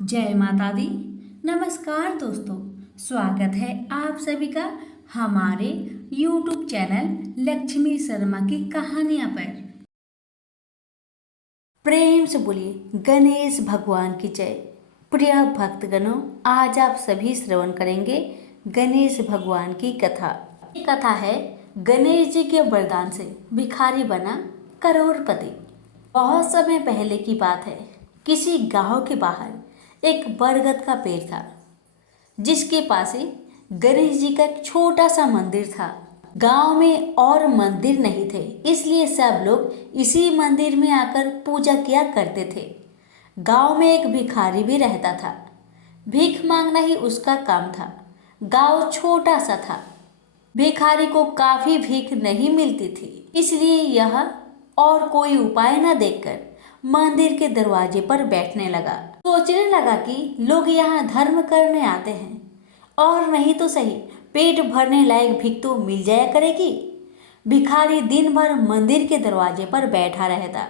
जय माता दी। नमस्कार दोस्तों, स्वागत है आप सभी का हमारे YouTube चैनल लक्ष्मी शर्मा की कहानियां पर। प्रेम से बोलिए गणेश भगवान की जय। प्रिय भक्तगणों, आज आप सभी श्रवण करेंगे गणेश भगवान की कथा। ये कथा है गणेश जी के वरदान से भिखारी बना करोड़पति। बहुत समय पहले की बात है। किसी गांव के बाहर एक बरगद का पेड़ था, जिसके पास ही गणेश जी का एक छोटा सा मंदिर था। गांव में और मंदिर नहीं थे, इसलिए सब लोग इसी मंदिर में आकर पूजा किया करते थे। गांव में एक भिखारी भी रहता था। भीख मांगना ही उसका काम था। गांव छोटा सा था। भिखारी को काफी भीख नहीं मिलती थी, इसलिए यह और कोई उपाय न देखकर मंदिर के दरवाजे पर बैठने लगा। सोचने लगा कि लोग यहाँ धर्म करने आते हैं और नहीं तो सही पेट भरने लायक भीख तो मिल जाया करेगी। भिखारी दिन भर मंदिर के दरवाजे पर बैठा रहता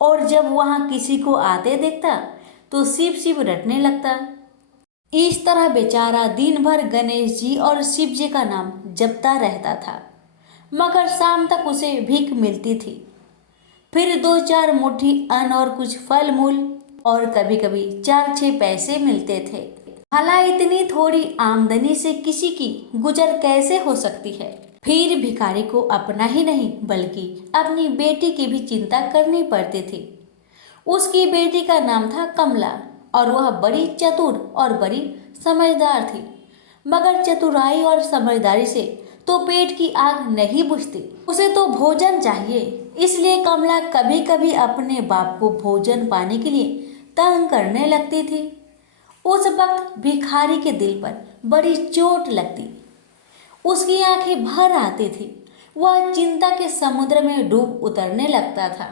और जब वहाँ किसी को आते देखता तो शिव शिव रटने लगता। इस तरह बेचारा दिन भर गणेश जी और शिव जी का नाम जपता रहता था, मगर शाम तक उसे भीख मिलती थी। फिर 2-4 मुट्ठी अन्न और कुछ फल मूल और कभी कभी 4-6 पैसे मिलते थे। भला इतनी थोड़ी आमदनी से किसी की गुजर कैसे हो सकती है। फिर भिखारी को अपना ही नहीं बल्कि अपनी बेटी की भी चिंता करनी पड़ती थी। उसकी बेटी का नाम था कमला और वह बड़ी चतुर और बड़ी समझदार थी। मगर चतुराई और समझदारी से तो पेट की आग नहीं बुझती, उसे तो भोजन चाहिए। इसलिए कमला कभी कभी अपने बाप को भोजन पाने के लिए तंग करने लगती थी। उस वक्त भिखारी के दिल पर बड़ी चोट लगती। उसकी आंखें भर आती थी। वह चिंता के समुद्र में डूब उतरने लगता था।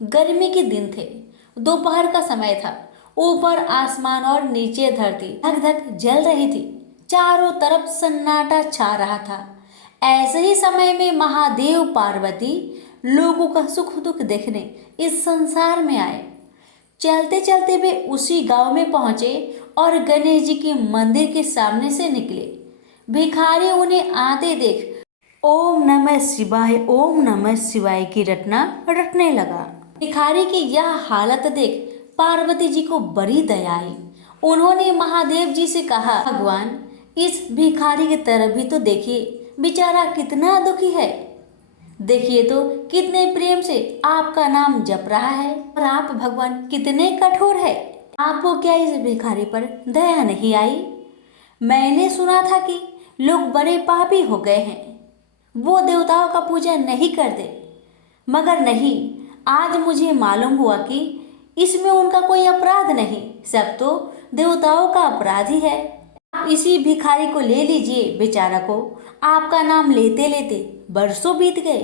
गर्मी के दिन थे। दोपहर का समय था। ऊपर आसमान और नीचे धरती धक धक जल रही थी। चारों तरफ सन्नाटा छा रहा था। ऐसे ही समय में महादेव पार्वती लोगों का सुख दुख देखने इस संसार में आए। चलते चलते वे उसी गांव में पहुंचे और गणेश जी के मंदिर के सामने से निकले। भिखारी उन्हें आते देख ओम नमः शिवाय की रटना रटने लगा। भिखारी की यह हालत देख पार्वती जी को बड़ी दया आई। उन्होंने महादेव जी से कहा, भगवान इस भिखारी की तरफ भी तो देखिए, बेचारा कितना दुखी है। देखिए तो कितने प्रेम से आपका नाम जप रहा है और आप भगवान कितने कठोर है। आपको क्या इस भिखारी पर दया नहीं आई? मैंने सुना था कि लोग बड़े पापी हो गए हैं, वो देवताओं का पूजा नहीं करते, मगर नहीं, आज मुझे मालूम हुआ कि इसमें उनका कोई अपराध नहीं, सब तो देवताओं का अपराध ही है। आप इसी भिखारी को ले लीजिए। बेचारा को आपका नाम लेते लेते बरसों बीत गए,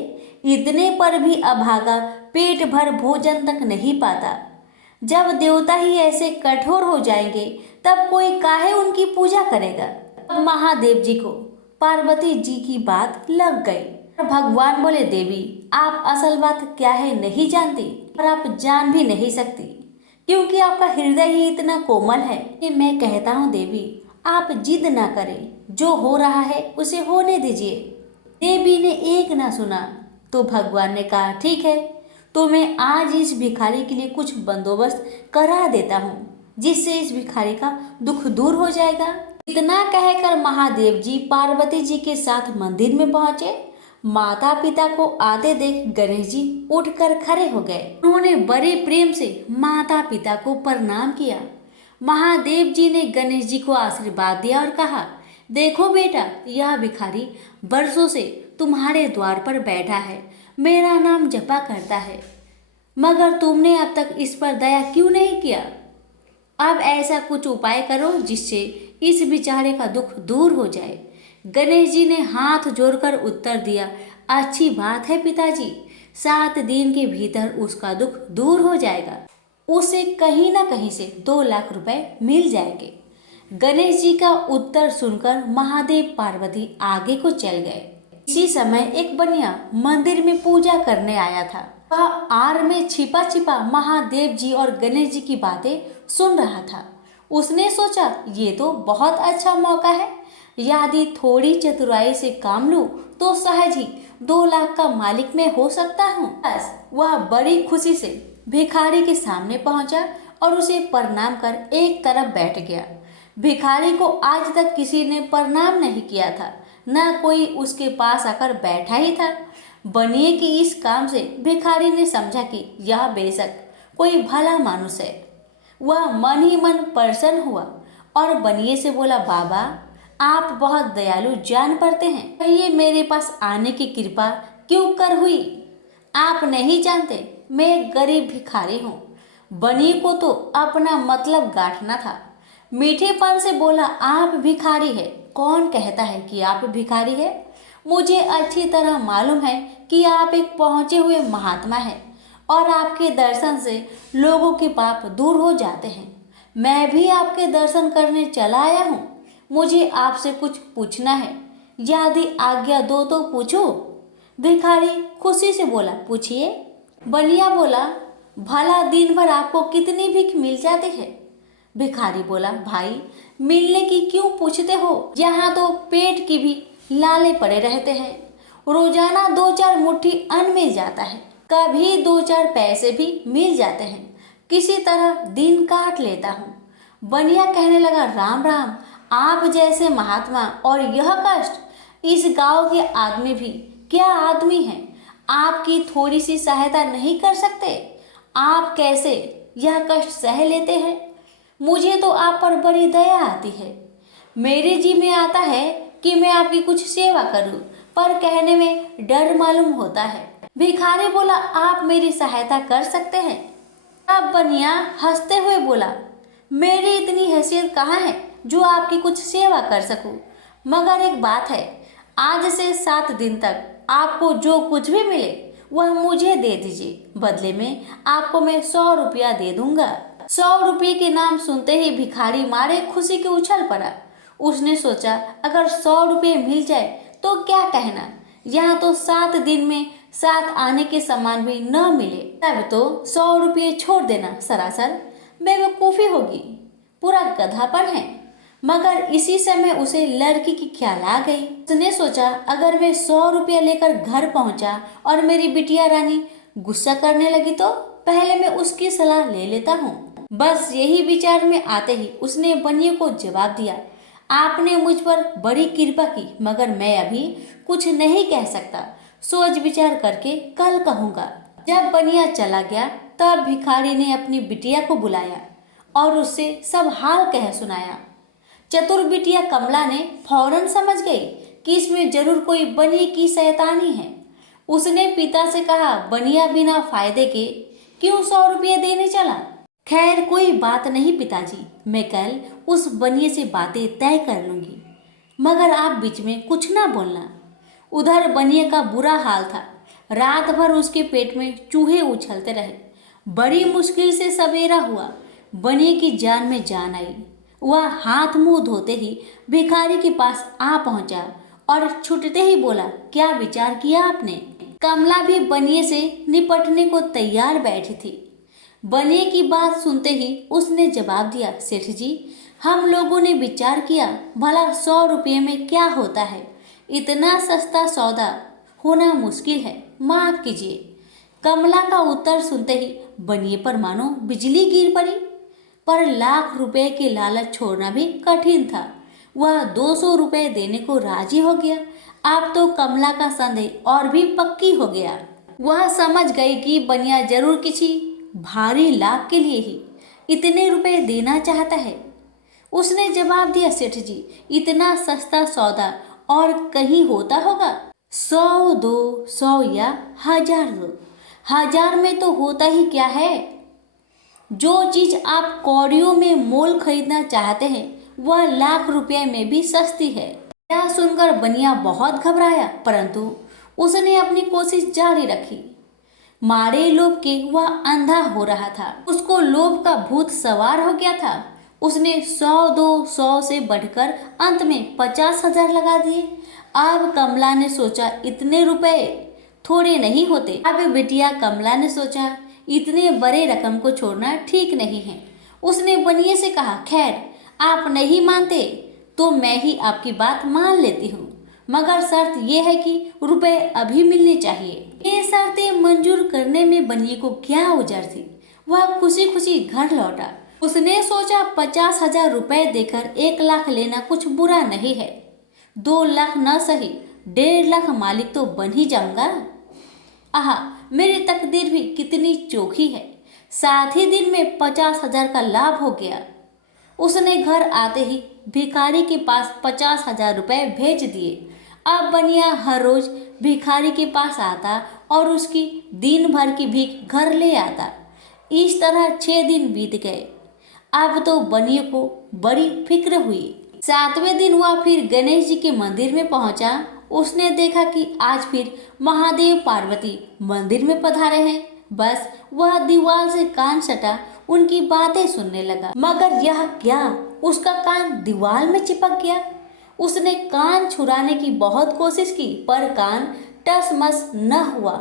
इतने पर भी अभागा पेट भर भोजन तक नहीं पाता। जब देवता ही ऐसे कठोर हो जाएंगे तब कोई काहे उनकी पूजा करेगा। अब महादेव जी को पार्वती जी की बात लग गई। भगवान बोले, देवी आप असल बात क्या है नहीं जानती और आप जान भी नहीं सकती, क्योंकि आपका हृदय ही इतना कोमल है कि मैं कहता हूँ देवी आप जिद ना करें, जो हो रहा है उसे होने दीजिए। देवी ने एक ना सुना तो भगवान ने कहा, ठीक है, तो मैं आज इस भिखारी के लिए कुछ बंदोबस्त करा देता हूँ, जिससे इस भिखारी का दुख दूर हो जाएगा। इतना कहकर महादेव जी पार्वती जी के साथ मंदिर में पहुंचे। माता पिता को आते देख गणेश जी उठकर खड़े हो गए। उन्होंने बड़े प्रेम से माता पिता को प्रणाम किया। महादेव जी ने गणेश जी को आशीर्वाद दिया और कहा, देखो बेटा, यह भिखारी वर्षों से तुम्हारे द्वार पर बैठा है, मेरा नाम जपा करता है, मगर तुमने अब तक इस पर दया क्यों नहीं किया? अब ऐसा कुछ उपाय करो जिससे इस बेचारे का दुख दूर हो जाए। गणेश जी ने हाथ जोड़कर उत्तर दिया, अच्छी बात है पिताजी, 7 दिन के भीतर उसका दुख दूर हो जाएगा। उसे कहीं ना कहीं से 2 लाख रुपए मिल जाएंगे। गणेश जी का उत्तर सुनकर महादेव पार्वती आगे को चल गए। इसी समय एक बनिया मंदिर में पूजा करने आया था। वह आड़ में छिपा छिपा महादेव जी और गणेश जी की बातें सुन रहा था। उसने सोचा ये तो बहुत अच्छा मौका है, यदि थोड़ी चतुराई से काम लूं तो सहज ही 2 लाख का मालिक मैं हो सकता हूँ। बस वह बड़ी खुशी से भिखारी के सामने पहुंचा और उसे प्रणाम कर एक तरफ बैठ गया। भिखारी को आज तक किसी ने प्रणाम नहीं किया था, न कोई उसके पास आकर बैठा ही था। बनिए की इस काम से भिखारी ने समझा कि यह बेशक कोई भला मानुष है। वह मन ही मन प्रसन्न हुआ और बनिए से बोला, बाबा आप बहुत दयालु जान पड़ते हैं, कहिए मेरे पास आने की कृपा क्यों कर हुई? आप नहीं जानते मैं एक गरीब भिखारी हूँ। बनिए को तो अपना मतलब गांठना था। मीठेपन से बोला, आप भिखारी है? कौन कहता है कि आप भिखारी है? मुझे अच्छी तरह मालूम है कि आप एक पहुँचे हुए महात्मा हैं और आपके दर्शन से लोगों के पाप दूर हो जाते हैं। मैं भी आपके दर्शन करने चला आया हूँ। मुझे आपसे कुछ पूछना है, यदि आज्ञा दो तो पूछूं? भिखारी खुशी से बोला, पूछिए। बनिया बोला, भला दिन भर आपको कितनी भीख मिल जाती है? भिखारी बोला, भाई मिलने की क्यों पूछते हो, यहाँ तो पेट की भी लाले पड़े रहते हैं। रोजाना 2-4 मुट्ठी अन्न मिल जाता है, कभी 2-4 पैसे भी मिल जाते हैं, किसी तरह दिन काट लेता हूँ। बनिया कहने लगा, राम राम, आप जैसे महात्मा और यह कष्ट, इस गांव के आदमी भी क्या आदमी हैं? आपकी थोड़ी सी सहायता नहीं कर सकते? आप कैसे यह कष्ट सह लेते हैं? मुझे तो आप पर बड़ी दया आती है। मेरे जी में आता है कि मैं आपकी कुछ सेवा करूं, पर कहने में डर मालूम होता है। भिखारी बोला, आप मेरी सहायता कर सकते हैं? अब बनिया हंसते हुए बोला, मेरी इतनी हैसियत कहाँ है जो आपकी कुछ सेवा कर सकूं? मगर एक बात है, आज से 7 दिन तक आपको जो कुछ भी मिले वह मुझे दे दीजिए, बदले में आपको मैं 100 रुपया दे दूंगा। 100 रुपये के नाम सुनते ही भिखारी मारे खुशी के उछल पड़ा। उसने सोचा, अगर 100 रुपये मिल जाए तो क्या कहना, यहाँ तो 7 दिन में 7 आने के सामान भी न मिले, तब तो 100 रुपये छोड़ देना सरासर बेवकूफ़ी होगी, पूरा गधापन है। मगर इसी समय उसे लड़की की ख्याल आ गई। उसने सोचा, अगर मैं 100 रुपया लेकर घर पहुंचा और मेरी बिटिया रानी गुस्सा करने लगी तो पहले मैं उसकी सलाह ले लेता हूँ। बस यही विचार में आते ही उसने बनिए को जवाब दिया, आपने मुझ पर बड़ी कृपा की, मगर मैं अभी कुछ नहीं कह सकता, सोच विचार करके कल कहूँगा। जब बनिया चला गया तब भिखारी ने अपनी बिटिया को बुलाया और उससे सब हाल कह सुनाया। चतुर बिटिया कमला ने फौरन समझ गई कि इसमें जरूर कोई बनिए की शैतानी है। उसने पिता से कहा, बनिया बिना फायदे के क्यों 100 रुपये देने चला? खैर कोई बात नहीं पिताजी, मैं कल उस बनिए से बातें तय कर लूंगी, मगर आप बीच में कुछ ना बोलना। उधर बनिए का बुरा हाल था। रात भर उसके पेट में चूहे उछलते रहे। बड़ी मुश्किल से सवेरा हुआ, बनिए की जान में जान आई। वह हाथ मुंह धोते ही भिखारी के पास आ पहुंचा और छुटते ही बोला, क्या विचार किया आपने? कमला भी बनिए से निपटने को तैयार बैठी थी। बनिए की बात सुनते ही उसने जवाब दिया, सेठ जी, हम लोगों ने विचार किया, भला 100 रुपये में क्या होता है, इतना सस्ता सौदा होना मुश्किल है, माफ कीजिए। कमला का उत्तर सुनते ही बनिए पर मानो बिजली गिर पड़ी। पर लाख रुपए के लालच छोड़ना भी कठिन था। वह 200 रुपये देने को राजी हो गया। अब तो कमला का संदेह और भी पक्की हो गया। वह समझ गई कि बनिया जरूर किसी भारी लाभ के लिए ही इतने रुपए देना चाहता है। उसने जवाब दिया, सेठ जी, इतना सस्ता सौदा और कहीं होता होगा? 100 दो, 100 या 1000 दो, 1000 में तो होता ही क्या है? जो चीज आप कौड़ियों में मोल खरीदना चाहते हैं वह लाख रुपए में भी सस्ती है। यह सुनकर बनिया बहुत घबराया, परंतु उसने अपनी कोशिश जारी रखी। मारे लोभ के वह अंधा हो रहा था। उसको लोभ का भूत सवार हो गया था। उसने 100 दो, 100 से बढ़कर अंत में 50,000 लगा दिए। अब कमला ने सोचा, इतने रुपए थोड़े नहीं होते। अब बिटिया कमला ने सोचा इतने बड़े रकम को छोड़ना ठीक नहीं है। उसने बनिए से कहा, खैर आप नहीं मानते तो मैं ही आपकी बात मान लेती हूँ, मगर शर्त यह है कि रुपए अभी मिलने चाहिए। ये शर्तें मंजूर करने में बनिए को क्या उजर थी। वह खुशी खुशी घर लौटा। उसने सोचा 50,000 रुपए देकर 1 लाख लेना कुछ बुरा नहीं है। 2 लाख न सही 1.5 लाख मालिक तो बन ही जाऊंगा। आहा, मेरी तकदीर भी कितनी चोखी है। 7 ही दिन में 50,000 का लाभ हो गया। उसने घर आते ही भिखारी के पास 50,000 रुपए भेज दिए। अब बनिया हर रोज भिखारी के पास आता और उसकी दिन भर की भीख घर ले आता। इस तरह 6 दिन बीत गए। अब तो बनिए को बड़ी फिक्र हुई। 7वें दिन वह फिर गणेश जी के मंदिर में पहुंचा। उसने देखा कि आज फिर महादेव पार्वती मंदिर में पधारे हैं। बस वह दीवार से कान सटा उनकी बातें सुनने लगा, मगर यह क्या, उसका कान दीवार में चिपक गया। उसने कान छुड़ाने की बहुत कोशिश की, पर कान टस मस न हुआ।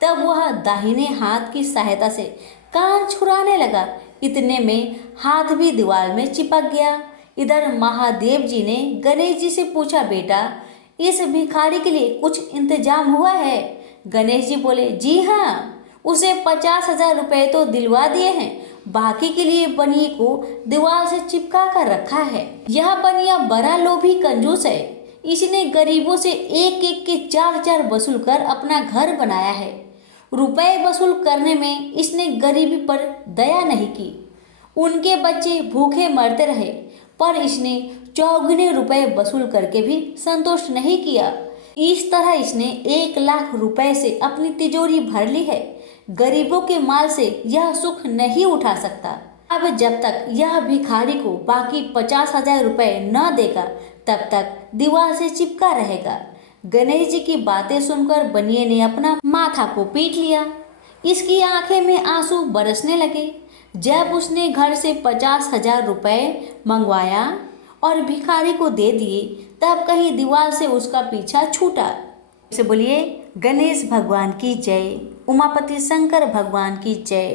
तब वह दाहिने हाथ की सहायता से कान छुड़ाने लगा। इतने में हाथ भी दीवार में चिपक गया। इधर महादेव जी ने गणेश जी से पूछा, बेटा इस भिखारी के लिए कुछ इंतजाम हुआ है? गणेश जी बोले, जी हाँ, उसे 50,000 रुपए तो दिलवा दिए हैं, बाकी के लिए बनिए को दीवार से चिपका कर रखा है। यह बनिया बड़ा लोभी कंजूस है। इसने गरीबों से एक एक के 4-4 वसूल कर अपना घर बनाया है। रुपए वसूल करने में इसने गरीबी पर दया नहीं की। उनके बच्चे भूखे मरते रहे, पर इसने चौगुने रुपए वसूल करके भी संतोष नहीं किया। इस तरह इसने 1 लाख रुपए से अपनी तिजोरी भर ली है। गरीबों के माल से यह सुख नहीं उठा सकता। अब जब तक यह भिखारी को बाकी 50,000 रुपए न देगा, तब तक दीवार से चिपका रहेगा। गणेश जी की बातें सुनकर बनिए ने अपना माथा को पीट लिया। इसकी आंखें में आंसू बरसने लगे। जब उसने घर से 50,000 रुपए मंगवाया और भिखारी को दे दिए, तब कहीं दीवार से उसका पीछा छूटा। से बोलिए गणेश भगवान की जय, उमापति शंकर भगवान की जय।